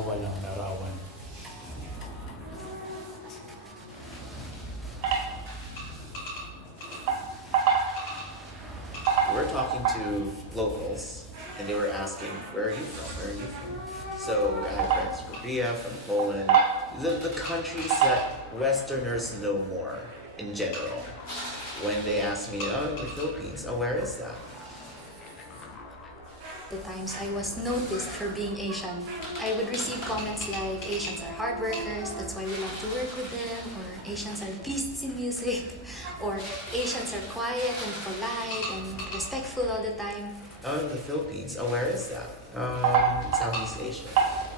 mawalang larawan. We're talking to locals, and they were asking, where are you from? Where are you from? So I have friends from Korea, from Poland, the countries that Westerners know more in general. When they ask me, oh, the Philippines, oh, where is that? The times I was noticed for being Asian, I would receive comments like Asians are hard workers, that's why we love to work with them, or Asians are beasts in music, or Asians are quiet and polite and respectful all the time. Oh, in the Philippines, oh, where is that? Southeast Asia.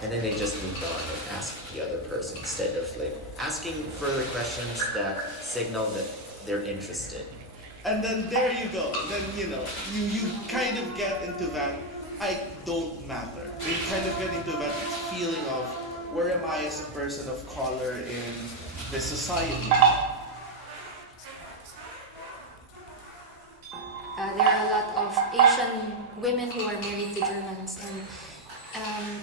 And then they just moved on and asked the other person instead of like asking further questions that signal that they're interested. And then there you go. Then you kind of get into that I don't matter. You kind of get into that feeling of where am I as a person of color in this society? There are a lot of Asian women who are married to Germans, and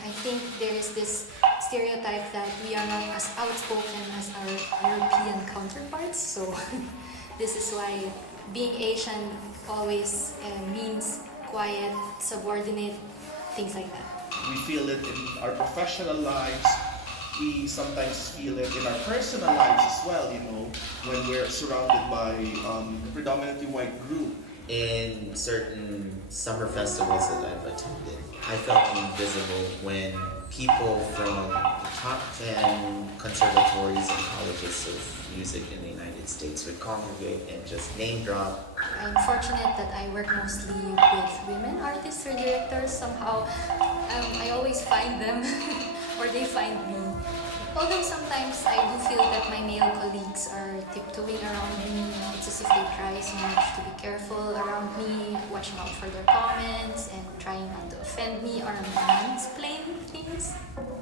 I think there is this stereotype that we are not as outspoken as our European counterparts. So this is why being Asian always means quiet, subordinate, things like that. We feel it in our professional lives. We sometimes feel it in our personal lives as well, when we're surrounded by a predominantly white group. In certain summer festivals that I've attended, I felt invisible when people from the top 10 conservatories and colleges of music in the United States would congregate and just name drop. I'm fortunate that I work mostly with women artists or directors. Somehow, I always find them or they find me. Although sometimes I do feel that my male colleagues are tiptoeing around me. It's as if they try so much to be careful around me, watching out for their comments and trying not to offend me or mansplain things.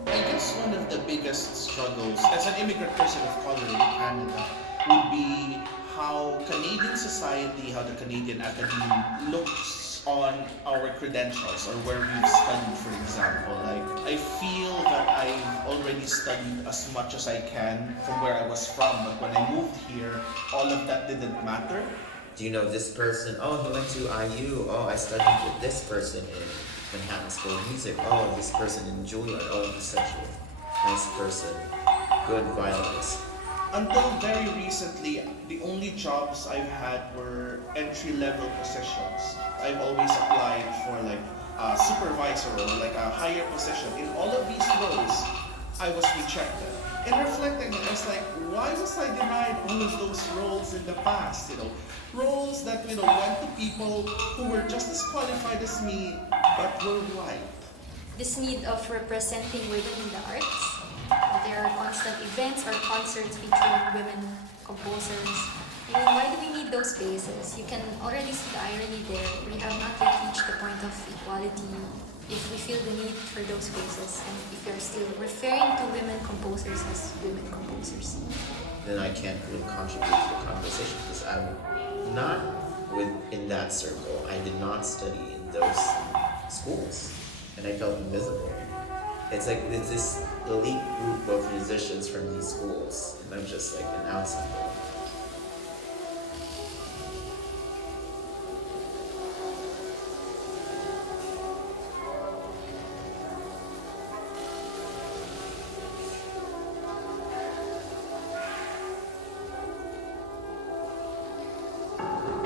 I guess one of the biggest struggles as an immigrant person of color in Canada would be how Canadian society, how the Canadian academy looks on our credentials or where we've studied, for example. Like, I feel that I've already studied as much as I can from where I was from, but when I moved here, all of that didn't matter. Do you know this person? Oh, he went to IU. Oh, I studied with this person in Manhattan School of Music. Oh, this person in Juilliard. Oh, he's such a nice person. Good violinist. Until very recently, the only jobs I've had were entry-level positions. I've always applied for like a supervisor or like a higher position. In all of these roles, I was rejected. In reflecting, I was like, why was I denied all of those roles in the past? Roles that went to people who were just as qualified as me, but were white. This need of representing women in the arts. There are constant events or concerts featuring women composers. I mean, why do we need those spaces? You can already see the irony there. We have not yet reached the point of equality if we feel the need for those spaces, and if you're still referring to women composers as women composers. Then I can't really contribute to the conversation because I'm not in that circle. I did not study in those schools, and I felt invisible. It's like it's this elite group of musicians from these schools, and I'm just like an outsider.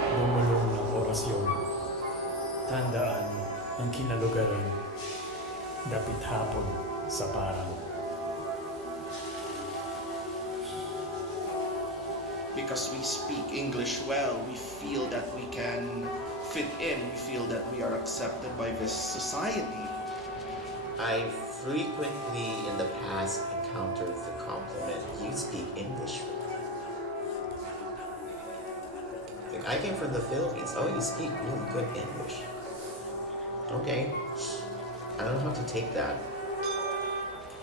Bumulong ng orasyon. Tandaan ang kinalugaran. Dapit hapon sa parang. Because we speak English well, we feel that we can fit in, we feel that we are accepted by this society. I frequently in the past encountered the compliment, you speak English. Like, I came from the Philippines. Oh, you speak really good English. Okay. I don't know how to take that.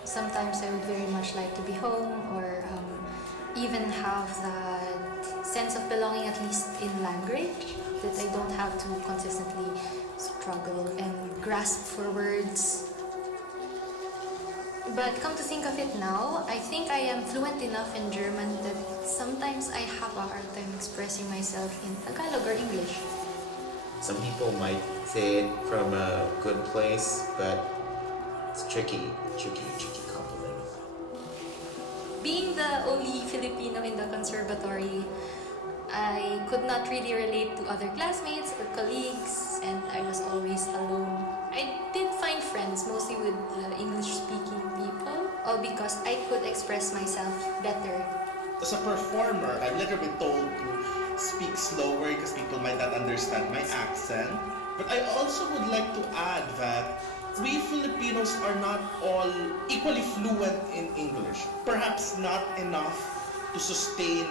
Sometimes I would very much like to be home or even have that sense of belonging, at least in language, that I don't have to consistently struggle and grasp for words. But come to think of it now, I think I am fluent enough in German that sometimes I have a hard time expressing myself in Tagalog or English. Some people might say it from a good place, but it's tricky compliment. Being the only Filipino in the conservatory, I could not really relate to other classmates or colleagues, and I was always alone. I did find friends, mostly with English-speaking people, all because I could express myself better. As a performer, I've literally been told to speak slower because people might not understand my accent. But I also would like to add that we Filipinos are not all equally fluent in English. Perhaps not enough to sustain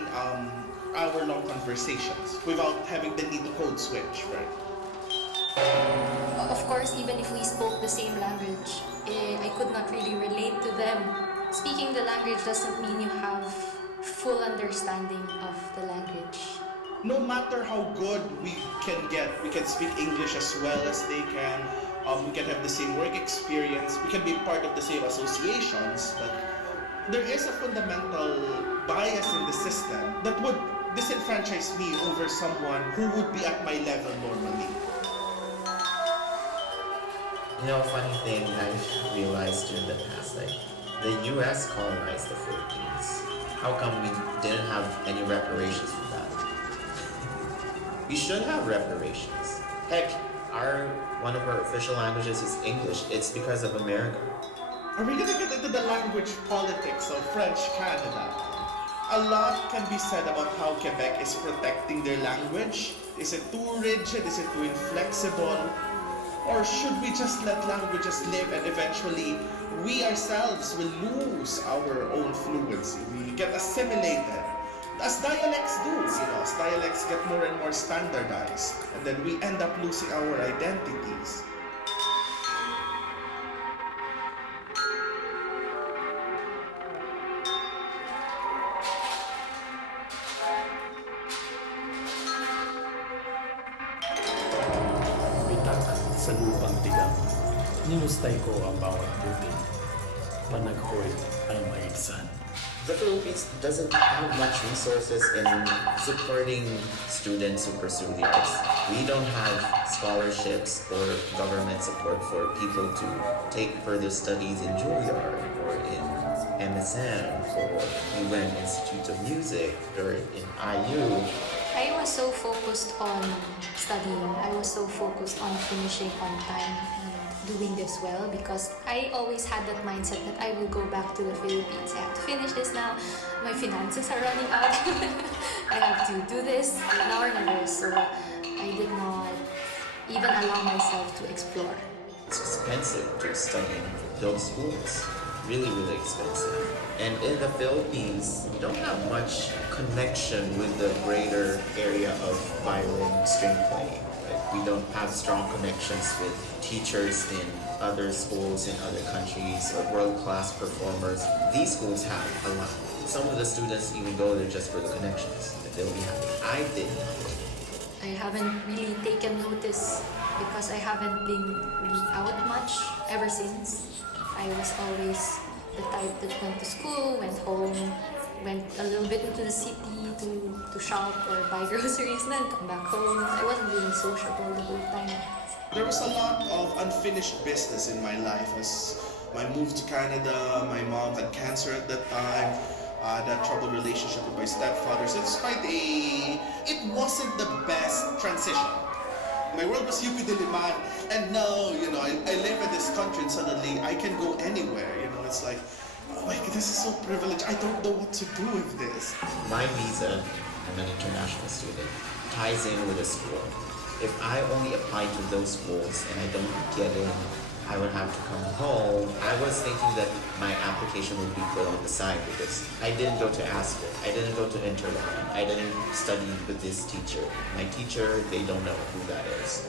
hour-long conversations without having the need to code switch, right? Of course, even if we spoke the same language, I could not really relate to them. Speaking the language doesn't mean you have full understanding of the language. No matter how good we can get, we can speak English as well as they can. We can have the same work experience. We can be part of the same associations, but there is a fundamental bias in the system that would disenfranchise me over someone who would be at my level normally. You know, funny thing I've realized in the past, like, the US colonized the Philippines. How come we didn't have any reparations for that? We should have reparations. Heck, one of our official languages is English. It's because of America. Are we gonna get into the language politics of French Canada? A lot can be said about how Quebec is protecting their language. Is it too rigid? Is it too inflexible? Or should we just let languages live and eventually we ourselves will lose our own fluency? We get assimilated. As dialects do, as dialects get more and more standardized, and then we end up losing our identities. Bitak sa lupang tigang, ninustay ko ang bawat buti. Panaghoy ang maibsan. The Philippines doesn't have much resources in supporting students who pursue the arts. We don't have scholarships or government support for people to take further studies in Juilliard or in MSM or UN Institute of Music or in IU. I was so focused on studying. I was so focused on finishing on time and doing this well because I always had that mindset that I will go back to the Philippines. I have to finish this now. My finances are running out. I have to do this in our numbers. So I did not even allow myself to explore. It's expensive to study in those schools. Really, really expensive. And in the Philippines, we don't have much connection with the greater area of violin string playing. We don't have strong connections with teachers in other schools in other countries or world-class performers. These schools have a lot. Some of the students even go there just for the connections that they'll be having. I did not. I haven't really taken notice because I haven't been really out much ever since. I was always the type that went to school, went home, went a little bit into the city to shop or buy groceries and then come back home. I wasn't really sociable the whole time. There was a lot of unfinished business in my life as I moved to Canada. My mom had cancer at that time. I had a troubled relationship with my stepfather. So it wasn't the best transition. My world was UP Diliman, and now, I live in this country and suddenly I can go anywhere. It's like, oh my God, this is so privileged. I don't know what to do with this. My visa, I'm an international student, ties in with a school. If I only apply to those schools and I don't get in, I would have to come home. I was thinking that my application would be put on the side because I didn't go to ASPIT, I didn't go to Interlochen, I didn't study with this teacher. My teacher, they don't know who that is.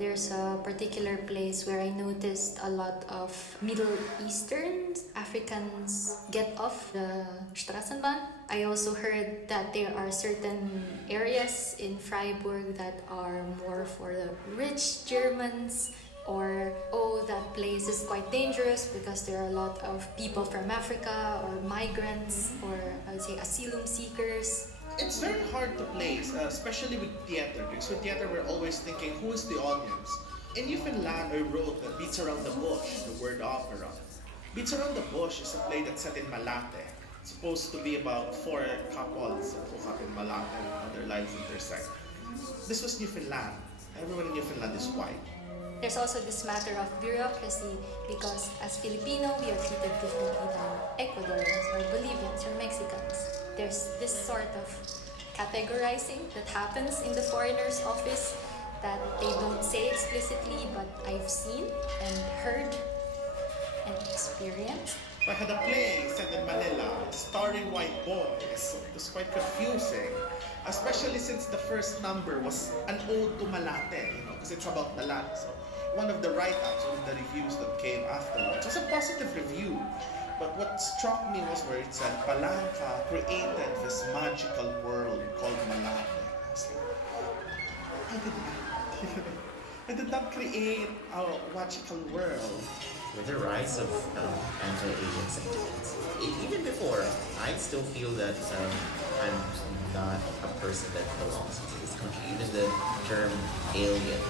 There's a particular place where I noticed a lot of Middle Eastern Africans get off the Straßenbahn. I also heard that there are certain areas in Freiburg that are more for the rich Germans, or oh, that place is quite dangerous because there are a lot of people from Africa or migrants, or I would say asylum seekers. It's very hard to place, especially with theater, because with theater we're always thinking, who is the audience? In Newfoundland, I wrote that Beats Around the Bush, the word opera. Beats Around the Bush is a play that's set in Malate. It's supposed to be about four couples that hook up in Malate and how their lives intersect. This was Newfoundland. Everyone in Newfoundland is white. There's also this matter of bureaucracy because as Filipino, we are treated differently than Ecuadorians or Bolivians or Mexicans. There's this sort of categorizing that happens in the foreigner's office that they don't say explicitly, but I've seen and heard and experienced. I had a play set in Manila starring white boys. It was quite confusing, especially since the first number was an ode to Malate, because it's about Malate. So one of the write-ups, one of the reviews that came afterwards was a positive review. But what struck me was where it said, Palanca created this magical world called Malate. I was like, I did not create a magical world. With the rise of anti-Asian sentiments, even before, I still feel that I'm not a person that belongs to this country. Even the term alien,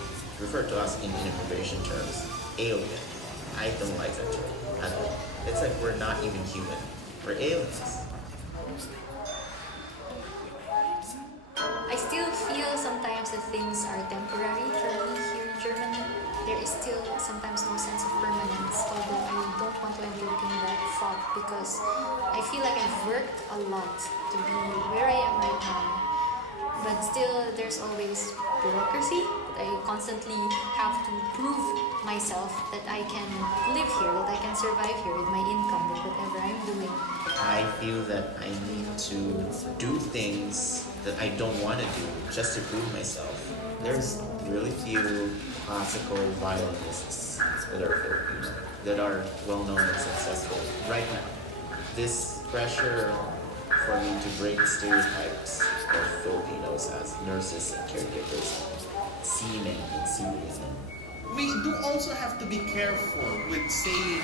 referred to us in immigration terms, alien. I don't like that term at all. It's like we're not even human. We're aliens. I still feel sometimes that things are temporary for me here in Germany. There is still sometimes no sense of permanence, although I don't want to entertain that thought because I feel like I've worked a lot to be where I am right now. But still, there's always bureaucracy. I constantly have to prove myself that I can live here, that I can survive here with my income, with whatever I'm doing. I feel that I need to do things that I don't want to do just to prove myself. There's really few classical violinists that are Filipinos that are well known and successful right now. This pressure for me to break stereotypes of Filipinos as nurses and caregivers, seamen and seamen. We do also have to be careful with saying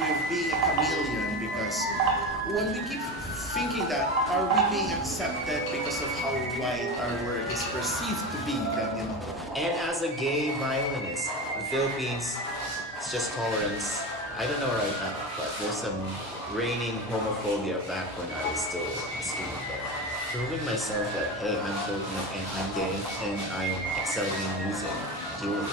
we're being a chameleon, because when we keep thinking that, are we being accepted because of how white our work is perceived to be, then, And as a gay violinist, the Philippines, it's just tolerance. I don't know right now, but there's some reigning homophobia back when I was still a student. But proving myself that, hey, I'm Filipino and I'm gay and I'm excelling in music, Juro.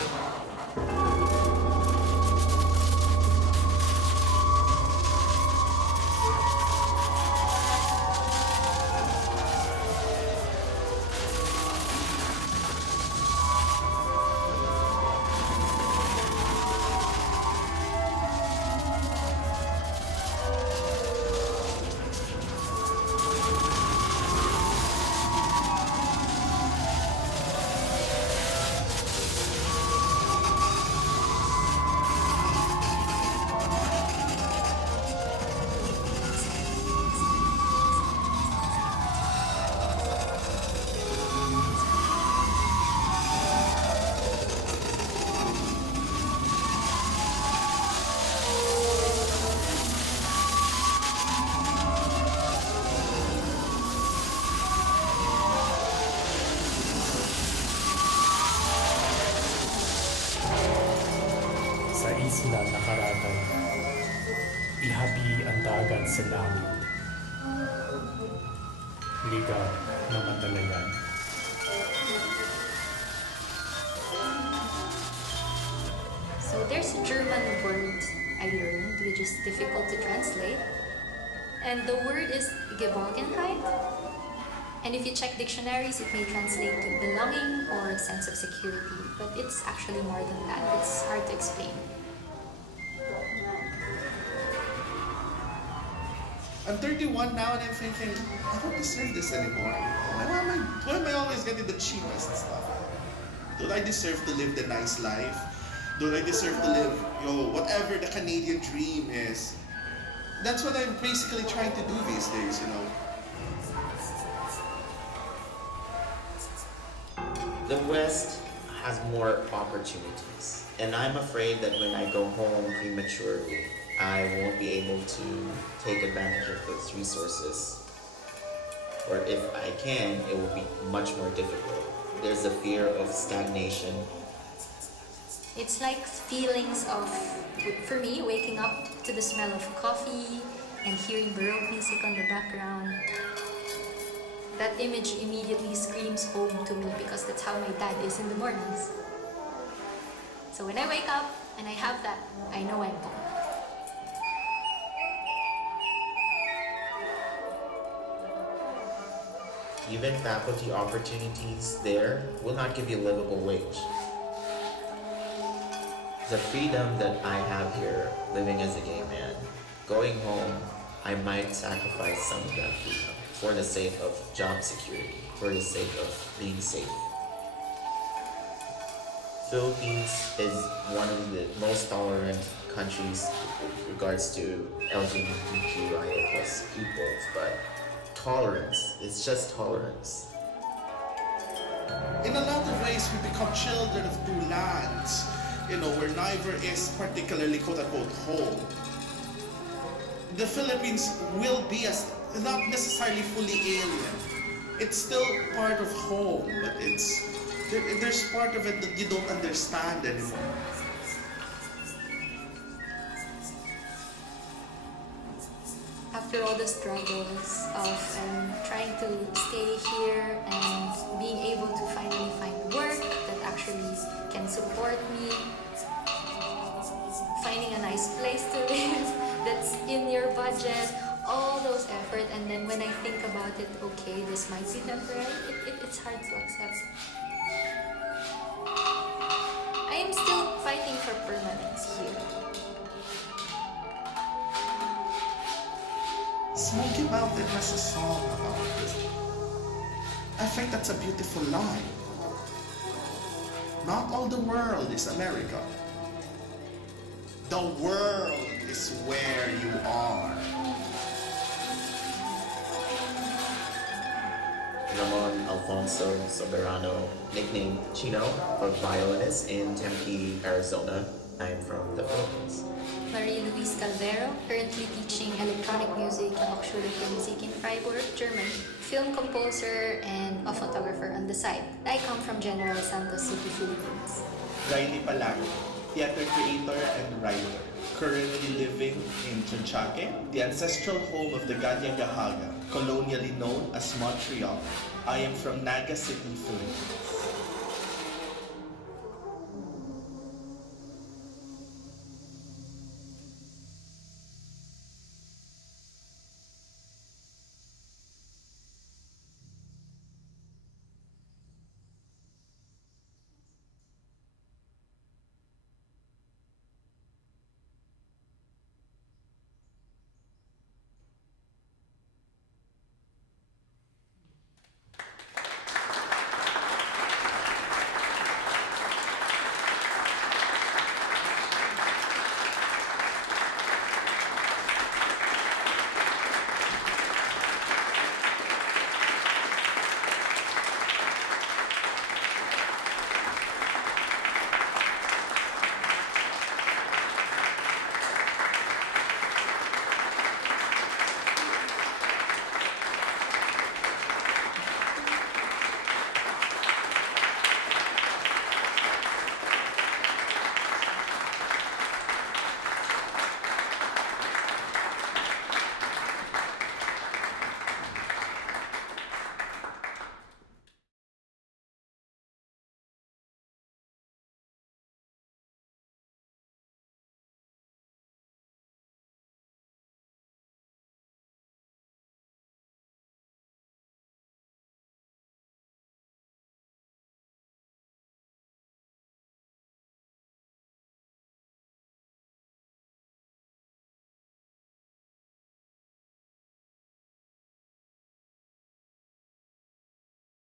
Sa isla nakaratay, ihabi ang dagat sa langit. Ligaw na matalayan. So there's a German word I learned which is difficult to translate, and the word is Geborgenheit. And if you check dictionaries, it may translate to belonging or sense of security, but it's actually more than that. It's hard to explain. I'm 31 now and I'm thinking, I don't deserve this anymore. Why am I always getting the cheapest stuff? Don't I deserve to live the nice life? Don't I deserve to live, whatever the Canadian dream is? That's what I'm basically trying to do these days, The West has more opportunities, and I'm afraid that when I go home prematurely, I won't be able to take advantage of those resources. Or if I can, it will be much more difficult. There's a fear of stagnation. It's like feelings of, for me, waking up to the smell of coffee and hearing Baroque music on the background. That image immediately screams home to me because that's how my dad is in the mornings. So when I wake up and I have that, I know I'm home. Even faculty opportunities there will not give you a livable wage. The freedom that I have here, living as a gay man, going home, I might sacrifice some of that freedom for the sake of job security, for the sake of being safe. Philippines is one of the most tolerant countries with regards to LGBTQIA+ people, but tolerance is just tolerance. In a lot of ways, we become children of two lands, where neither is particularly quote-unquote home. The Philippines will be not necessarily fully alien. It's still part of home, but there's part of it that you don't understand anymore. After all the struggles of trying to stay here and being able to finally find work that actually can support me, finding a nice place to live that's in your budget, all those effort, and then when I think about it, okay, this might be temporary, it's hard to accept. I am still fighting for permanence here. Smokey Mountain has a song about this. I think that's a beautiful line. Not all the world is America. The world is where you are. Ramon Alfonso Soberano, nicknamed Chino, a violinist in Tempe, Arizona. I am from the Philippines. Marie-Louise Calvero, currently teaching electronic music at Hochschule für Musik in Freiburg, Germany. Film composer and a photographer on the side. I come from General Santos City, Philippines. Riley Palaro, theater creator and writer. Currently living in Chunchaque, the ancestral home of the Kinalugaran, colonially known as Montreal. I am from Naga City, Philippines.